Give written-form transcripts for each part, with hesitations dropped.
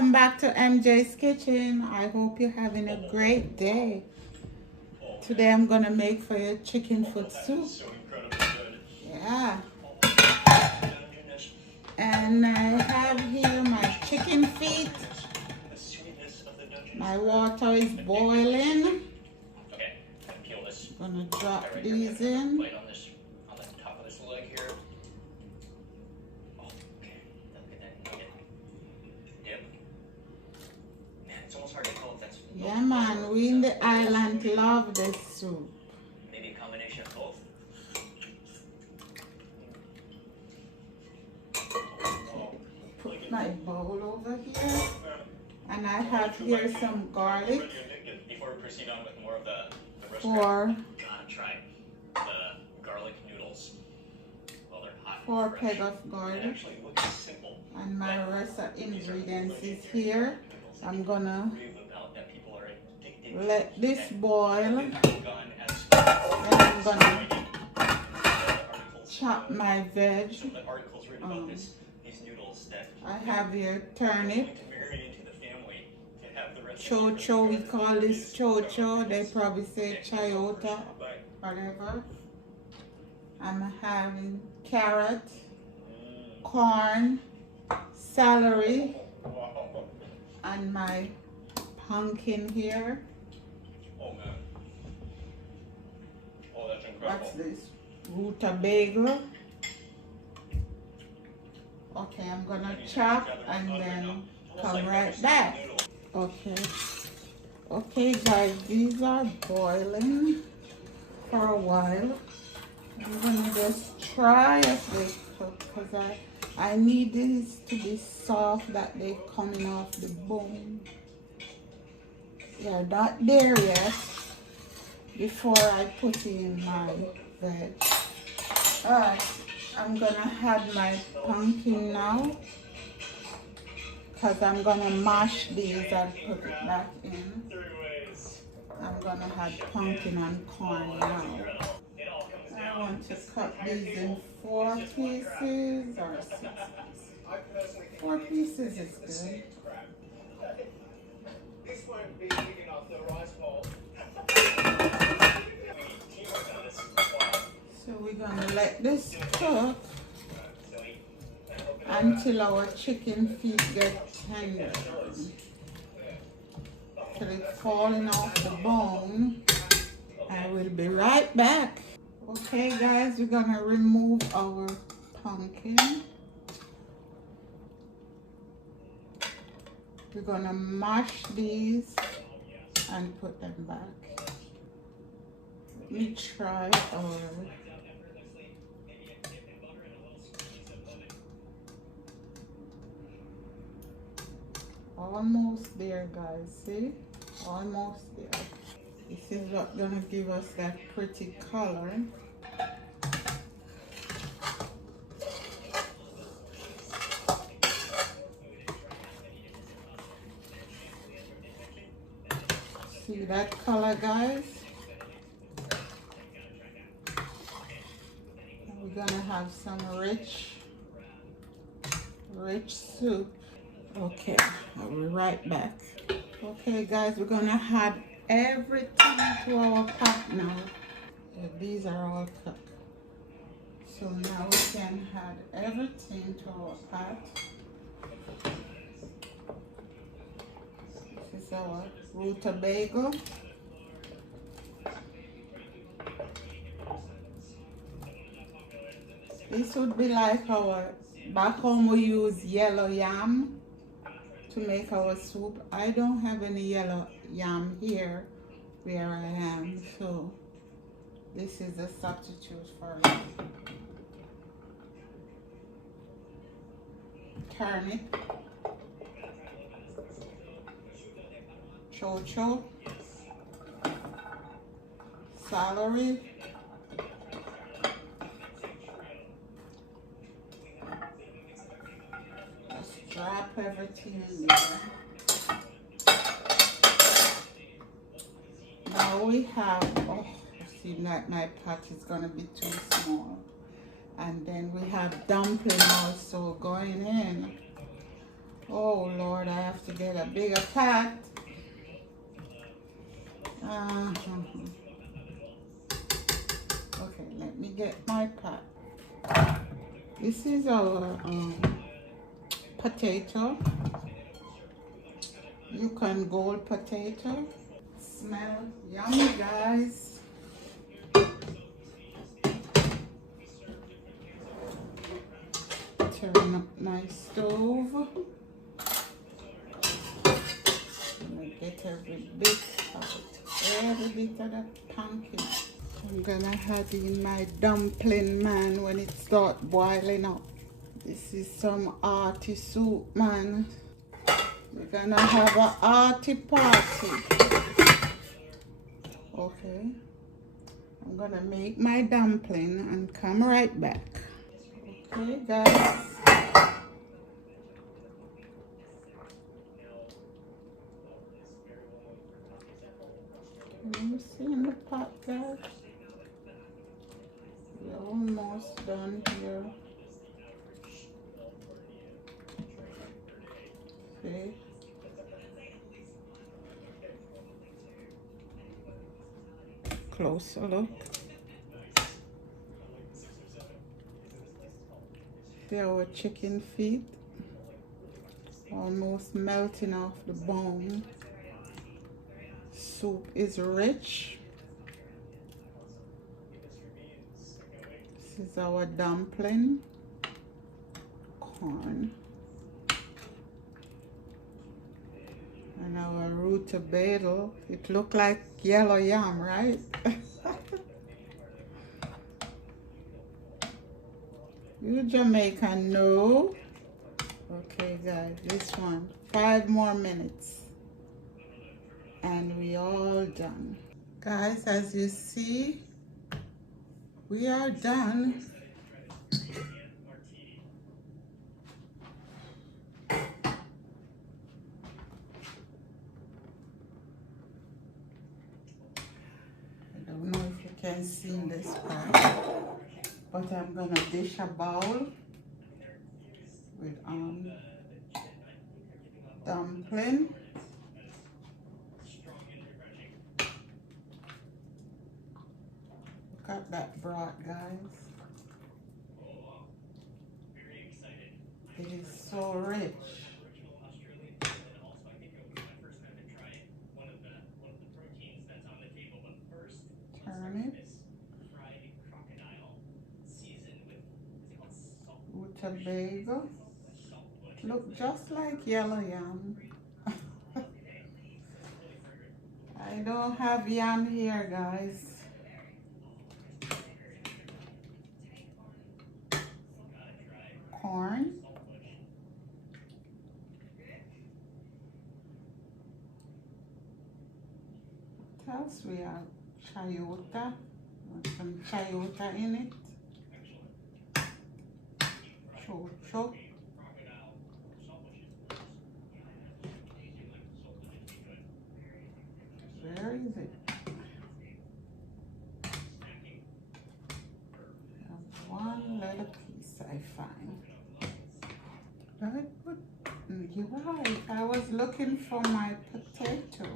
welcome back to MJ's Kitchen. I hope you're having a great day. Today I'm gonna make for you chicken foot soup. Yeah. And I have here my chicken feet. My water is boiling. I'm gonna drop these in. Yeah, man, we in the island love this soup. Maybe a combination of both. Put my bowl over here, and I have here some garlic. Before we proceed on with more of the Gotta try the garlic noodles. Well, they're hot. 4 pegs of garlic. It actually looks simple. And my rest of ingredients is here. I'm gonna let this boil, and I'm gonna chop my veg. I have here turnip, chocho, we call this chocho, they probably say chayote, whatever. I'm having carrot, corn, celery, and my pumpkin here. Oh man. Oh, that's incredible. What's this? Rutabaga. Okay, I'm gonna chop and then come right back. Okay. Okay guys, these are boiling for a while. I'm gonna just try if they cook because I need these to be soft that they coming off the bone. They're not there yet before I put in my veg. Alright, I'm gonna add my pumpkin now because I'm gonna mash these and put it back in. I'm gonna add pumpkin and corn now. I want to cut these in 4 pieces or 6 pieces. 4 pieces is good. This won't be big enough, the rice bowl. So we're gonna let this cook until our chicken feet get tender. Till it's falling off the bone. I will be right back. Okay guys, we're gonna remove our pumpkin. We're gonna mash these and put them back. Let me try our almost there guys, see? Almost there. This is what's gonna give us that pretty color. See that color guys? And we're gonna have some rich soup. Okay, I'll be right back. Okay guys, we're gonna add everything to our pot now. These are all cooked. So now we can add everything to our pot. This is our rutabaga. This would be like our, back home we use yellow yam to make our soup. I don't have any yellow yam here where I am, so this is a substitute for it. Turnip, chocho, celery, just drop everything in there. Now we have, oh, see that my pot is gonna be too small. And then we have dumpling also going in. Oh Lord, I have to get a bigger pot. Okay, let me get my pot. This is our potato. Yukon Gold potato. Smell yummy, guys. Turn up my stove. Get every bit out, every bit of that pumpkin. I'm gonna add in my dumpling, man, when it starts boiling up. This is some hearty soup, man. We're gonna have a hearty party. Okay, I'm gonna make my dumpling and come right back. Okay, guys. Can you see in the pot, guys? We're almost done here. See? Closer look. See our chicken feet? Almost melting off the bone. Soup is rich. This is our dumpling. Corn. And our rutabaga. It look like yellow yam, right? You Jamaican, no? Okay, guys, this one. 5 more minutes. And we all done. Guys, as you see, we are done. I don't know if you can see this part, but I'm gonna dish a bowl with dumpling. Look at that broth, guys. It is so rich. Turnips. Rutabaga. Look just like yellow yam. I don't have yam here, guys. Corn. What else we have? Chayote. Want some chayote in it. Chocho. Where is it? One little piece I find. You're right. I was looking for my potato.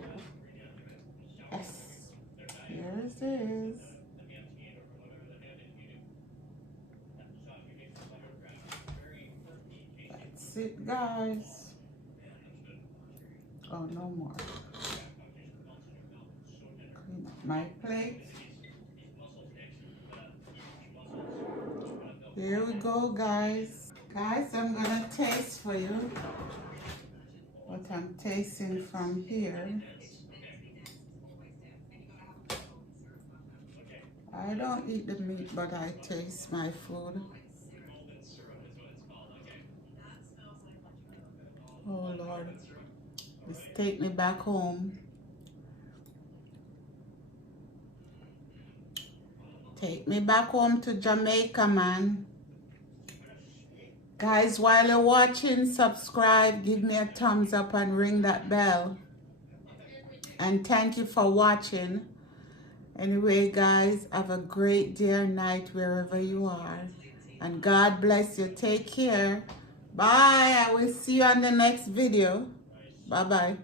Yes. Here it is. That's it, guys. Oh, no more. Clean up my plate. Here we go, guys. Guys, I'm gonna taste for you what I'm tasting from here. I don't eat the meat, but I taste my food. Oh Lord, just take me back home. Take me back home to Jamaica, man. Guys, while you're watching, subscribe, give me a thumbs up and ring that bell. And thank you for watching. Anyway, guys, have a great day or night wherever you are. And God bless you. Take care. Bye. I will see you on the next video. Bye bye.